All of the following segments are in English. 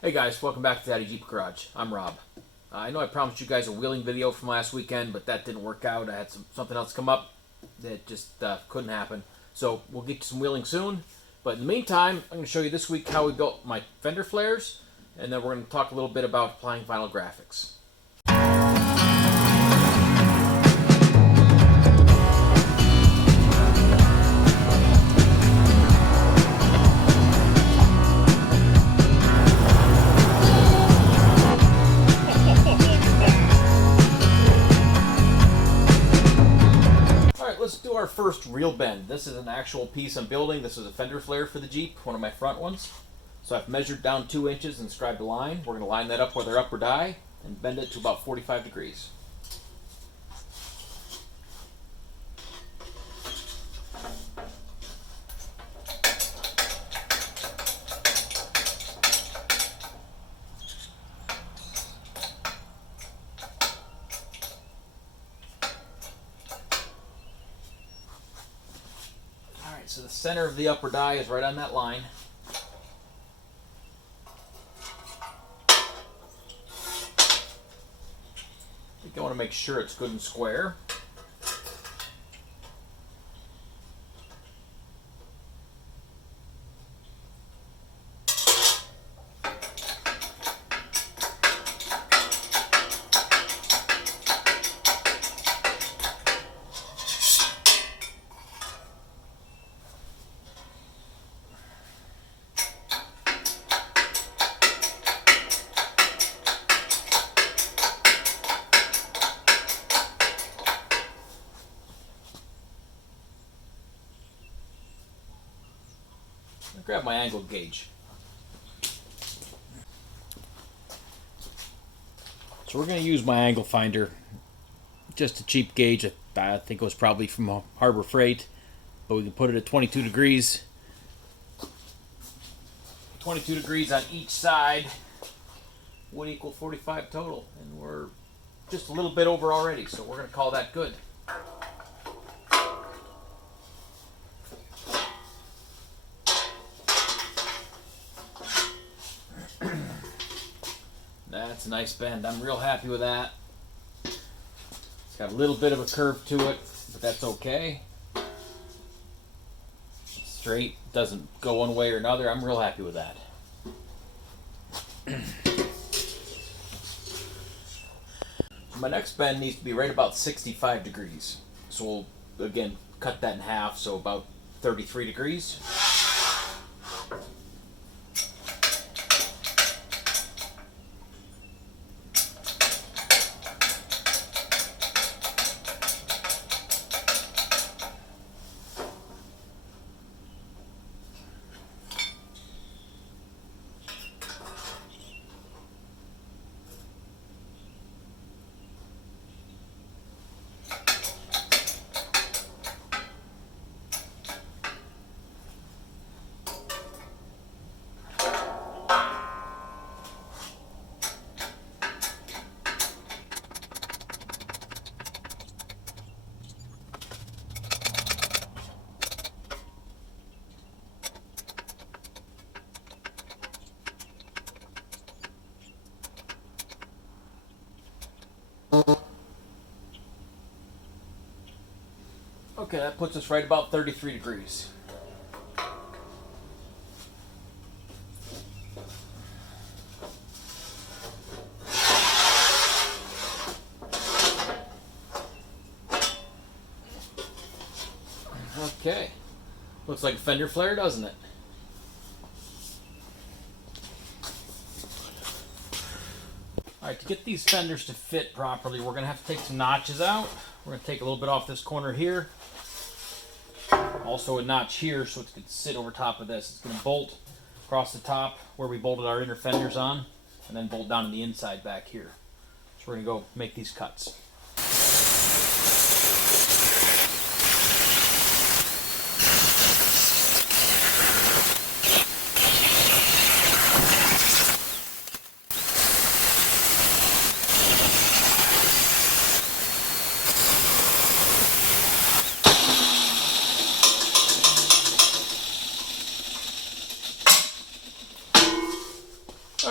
Hey guys, welcome back to Daddy Jeep Garage. I'm Rob. I know I promised you guys a wheeling video from last weekend, but that didn't work out. I had something else come up that just couldn't happen. So we'll get to some wheeling soon. But in the meantime, I'm going to show you this week how we built my Fender Flares, and then we're going to talk a little bit about applying vinyl graphics. Let's do our first real bend. This is an actual piece I'm building. This is a Fender Flare for the Jeep, one of my front ones. So I've measured down 2 inches and scribed a line. We're going to line that up with our upper die and bend it to about 45 degrees. So the center of the upper die is right on that line. I think I want to make sure it's good and square. I'll grab my angle gauge. So we're going to use my angle finder, just a cheap gauge. I think it was probably from Harbor Freight, but we can put it at 22 degrees. 22 degrees on each side would equal 45 total, and we're just a little bit over already, so we're going to call that good. That's a nice bend. I'm real happy with that. It's got a little bit of a curve to it, but that's okay. It's straight, doesn't go one way or another. I'm real happy with that. My next bend needs to be right about 65 degrees. So we'll, again, cut that in half, so about 33 degrees. Okay, that puts us right about 33 degrees. Okay, looks like a Fender Flare, doesn't it? Alright, to get these fenders to fit properly, we're going to have to take some notches out. We're going to take a little bit off this corner here. Also a notch here, so it's going to sit over top of this. It's going to bolt across the top where we bolted our inner fenders on, and then bolt down to the inside back here. So we're going to go make these cuts.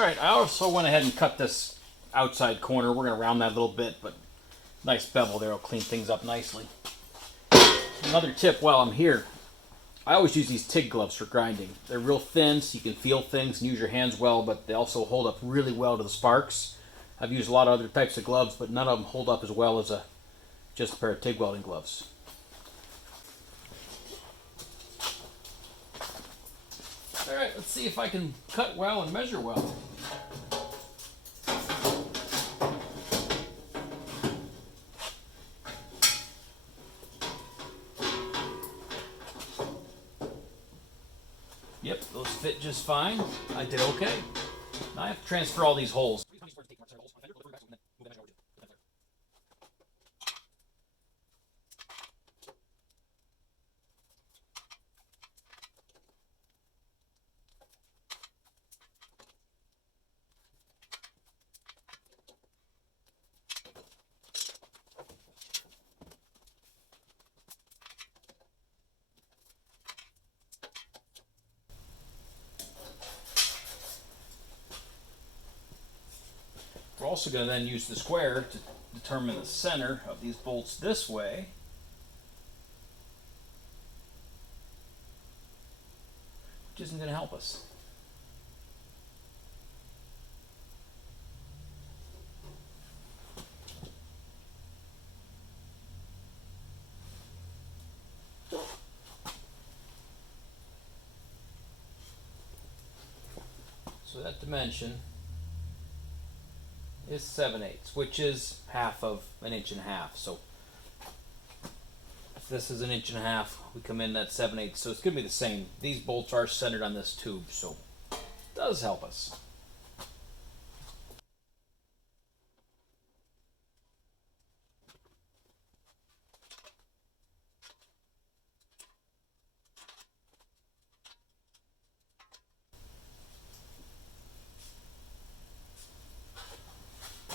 Alright, I also went ahead and cut this outside corner. We're going to round that a little bit, but nice bevel there will clean things up nicely. Another tip while I'm here, I always use these TIG gloves for grinding. They're real thin so you can feel things and use your hands well, but they also hold up really well to the sparks. I've used a lot of other types of gloves, but none of them hold up as well as just a pair of TIG welding gloves. Alright, let's see if I can cut well and measure well. Yep, those fit just fine. I did okay. Now I have to transfer all these holes. We're also going to then use the square to determine the center of these bolts this way. Which isn't going to help us. So that dimension is 7/8, which is half of an inch and a half. So if this is an inch and a half, we come in at 7/8. So it's going to be the same. These bolts are centered on this tube, so it does help us.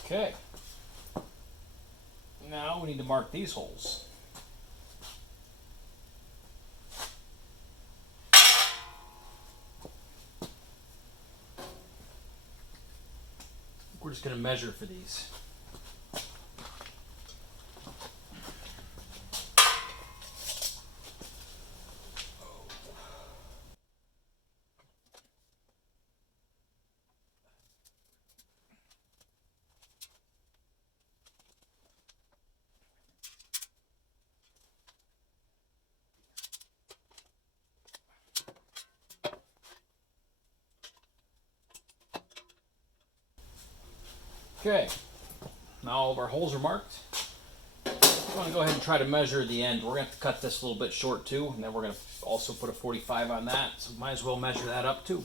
Okay. Now we need to mark these holes. We're just going to measure for these. Okay, now all of our holes are marked. I'm going to go ahead and try to measure the end. We're going to have to cut this a little bit short too, and then we're going to also put a 45 on that, so might as well measure that up too.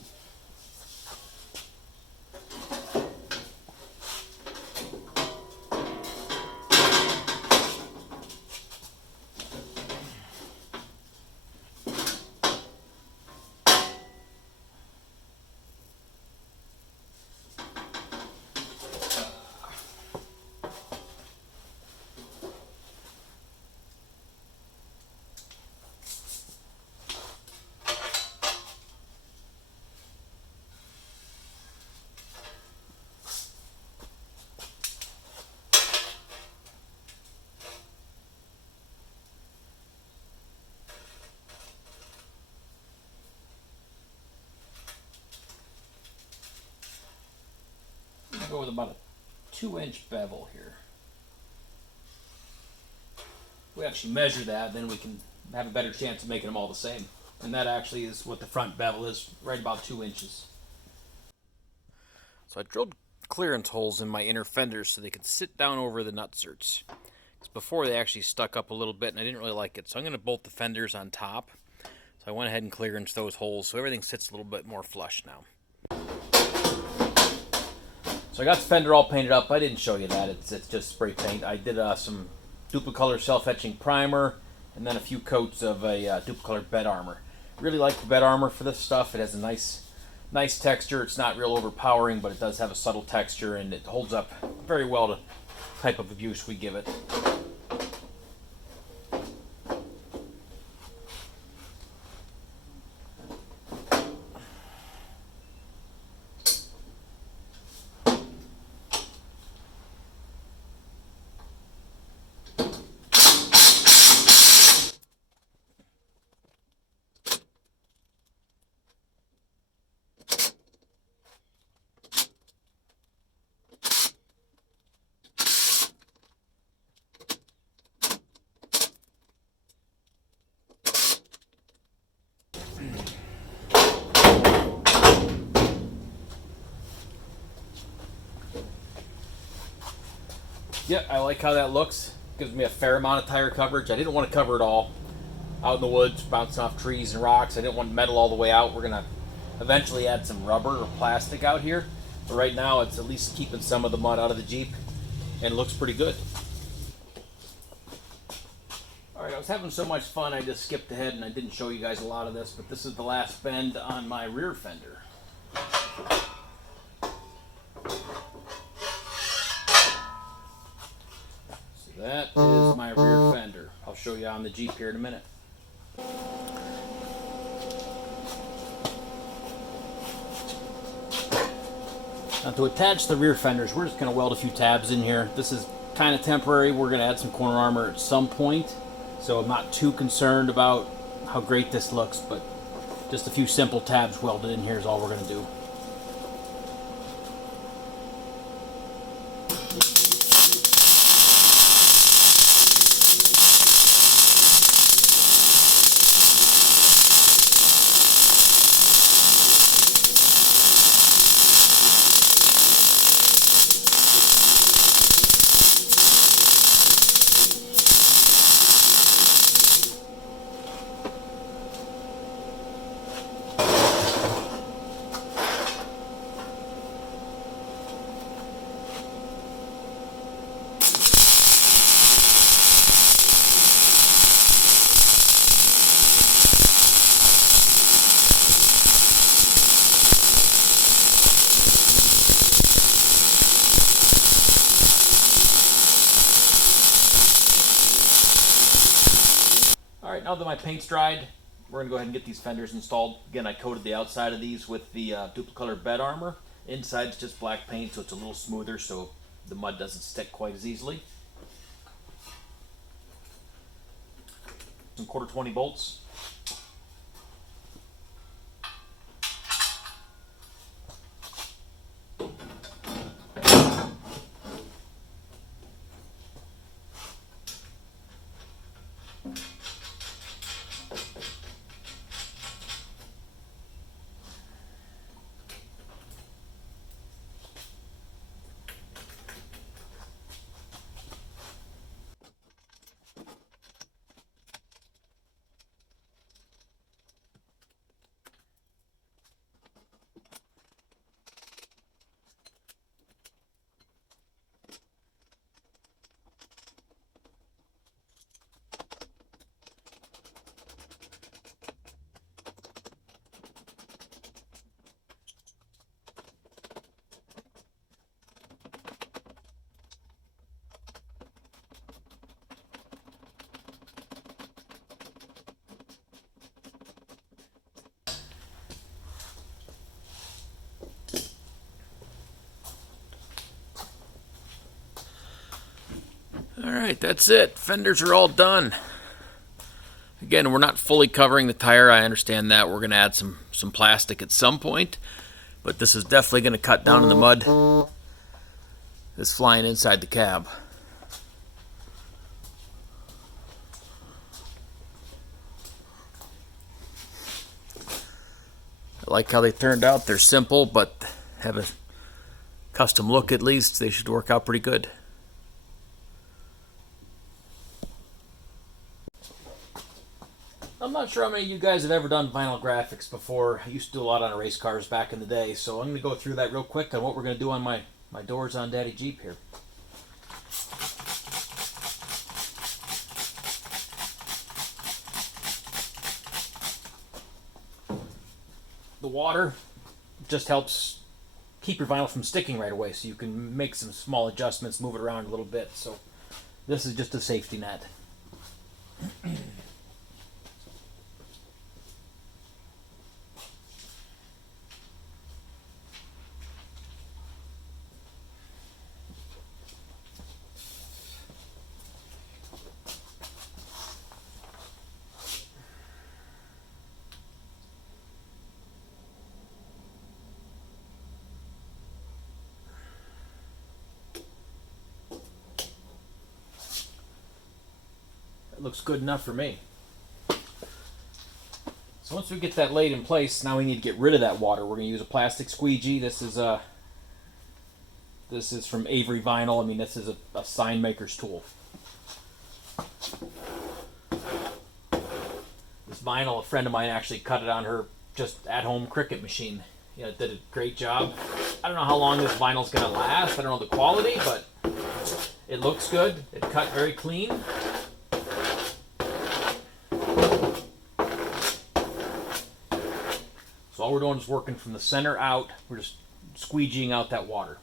Go with about a 2-inch bevel here. If we actually measure that, then we can have a better chance of making them all the same. And that actually is what the front bevel is, right about 2 inches. So I drilled clearance holes in my inner fenders so they could sit down over the nutserts. Because before they actually stuck up a little bit and I didn't really like it. So I'm going to bolt the fenders on top. So I went ahead and clearanced those holes so everything sits a little bit more flush now. So I got the fender all painted up. I didn't show you that. It's just spray paint. I did some Duplicolor self-etching primer and then a few coats of a Duplicolor bed armor. Really like the bed armor for this stuff. It has a nice texture. It's not real overpowering, but it does have a subtle texture and it holds up very well to the type of abuse we give it. Yeah, I like how that looks. Gives me a fair amount of tire coverage. I didn't want to cover it all. Out in the woods, bouncing off trees and rocks. I didn't want metal all the way out. We're going to eventually add some rubber or plastic out here. But right now, it's at least keeping some of the mud out of the Jeep. And it looks pretty good. Alright, I was having so much fun, I just skipped ahead and I didn't show you guys a lot of this. But this is the last bend on my rear fender. That is my rear fender. I'll show you on the Jeep here in a minute. Now to attach the rear fenders, we're just going to weld a few tabs in here. This is kind of temporary. We're going to add some corner armor at some point. So I'm not too concerned about how great this looks, but just a few simple tabs welded in here is all we're going to do. Alright, now that my paint's dried, we're going to go ahead and get these fenders installed. Again, I coated the outside of these with the duplicolored bed armor. Inside's just black paint, so it's a little smoother, so the mud doesn't stick quite as easily. Some 1/4-20 bolts. Alright, that's it. Fenders are all done. Again, we're not fully covering the tire. I understand that. We're going to add some plastic at some point. But this is definitely going to cut down on the mud that's flying inside the cab. I like how they turned out. They're simple, but have a custom look at least. They should work out pretty good. I'm not sure how many of you guys have ever done vinyl graphics before. I used to do a lot on race cars back in the day, so I'm going to go through that real quick on what we're going to do on my doors on Daddy Jeep here. The water just helps keep your vinyl from sticking right away, so you can make some small adjustments, move it around a little bit. So this is just a safety net. It looks good enough for me. So once we get that laid in place, now we need to get rid of that water. We're going to use a plastic squeegee. This is This is from Avery Vinyl. I mean, this is a sign maker's tool. This vinyl, a friend of mine actually cut it on her just at-home Cricut machine. You know, it did a great job. I don't know how long this vinyl's gonna last. I don't know the quality, but it looks good. It cut very clean. So all we're doing is working from the center out. We're just squeegeeing out that water.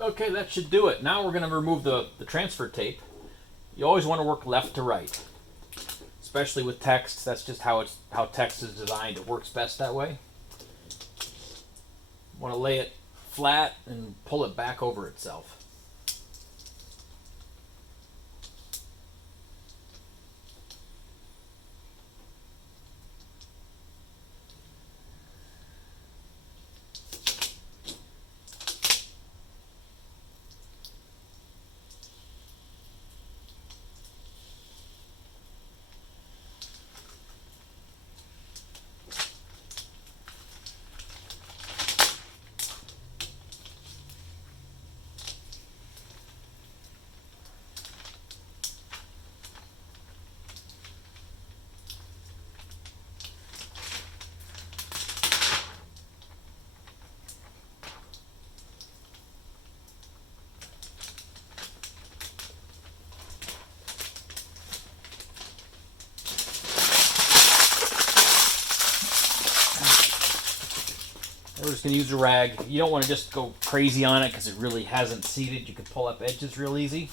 Okay, that should do it. Now we're going to remove the transfer tape. You always want to work left to right, especially with text. That's just how text is designed. It works best that way. You want to lay it flat and pull it back over itself. We're just going to use a rag. You don't want to just go crazy on it because it really hasn't seated. You can pull up edges real easy.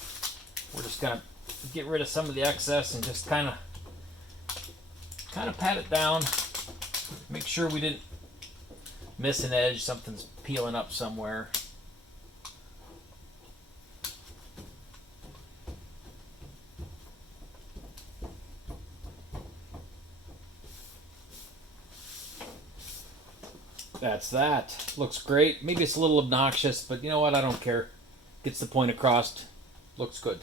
We're just going to get rid of some of the excess and just kind of pat it down. Make sure we didn't miss an edge. Something's peeling up somewhere. That's that. Looks great. Maybe it's a little obnoxious, but you know what? I don't care. Gets the point across. Looks good.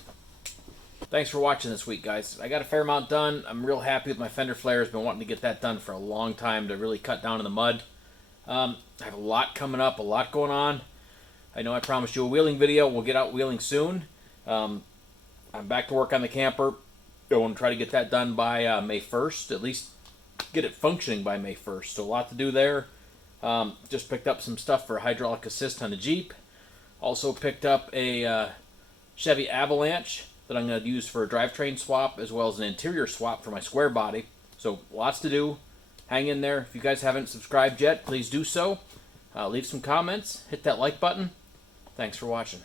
Thanks for watching this week, guys. I got a fair amount done. I'm real happy with my Fender Flares. Been wanting to get that done for a long time to really cut down in the mud. I have a lot coming up, a lot going on. I know I promised you a wheeling video. We'll get out wheeling soon. I'm back to work on the camper. I want to try to get that done by May 1st. At least get it functioning by May 1st. So a lot to do there. Just picked up some stuff for hydraulic assist on the Jeep. Also picked up a Chevy Avalanche that I'm going to use for a drivetrain swap as well as an interior swap for my square body. So lots to do. Hang in there. If you guys haven't subscribed yet, please do so. Leave some comments. Hit that like button. Thanks for watching.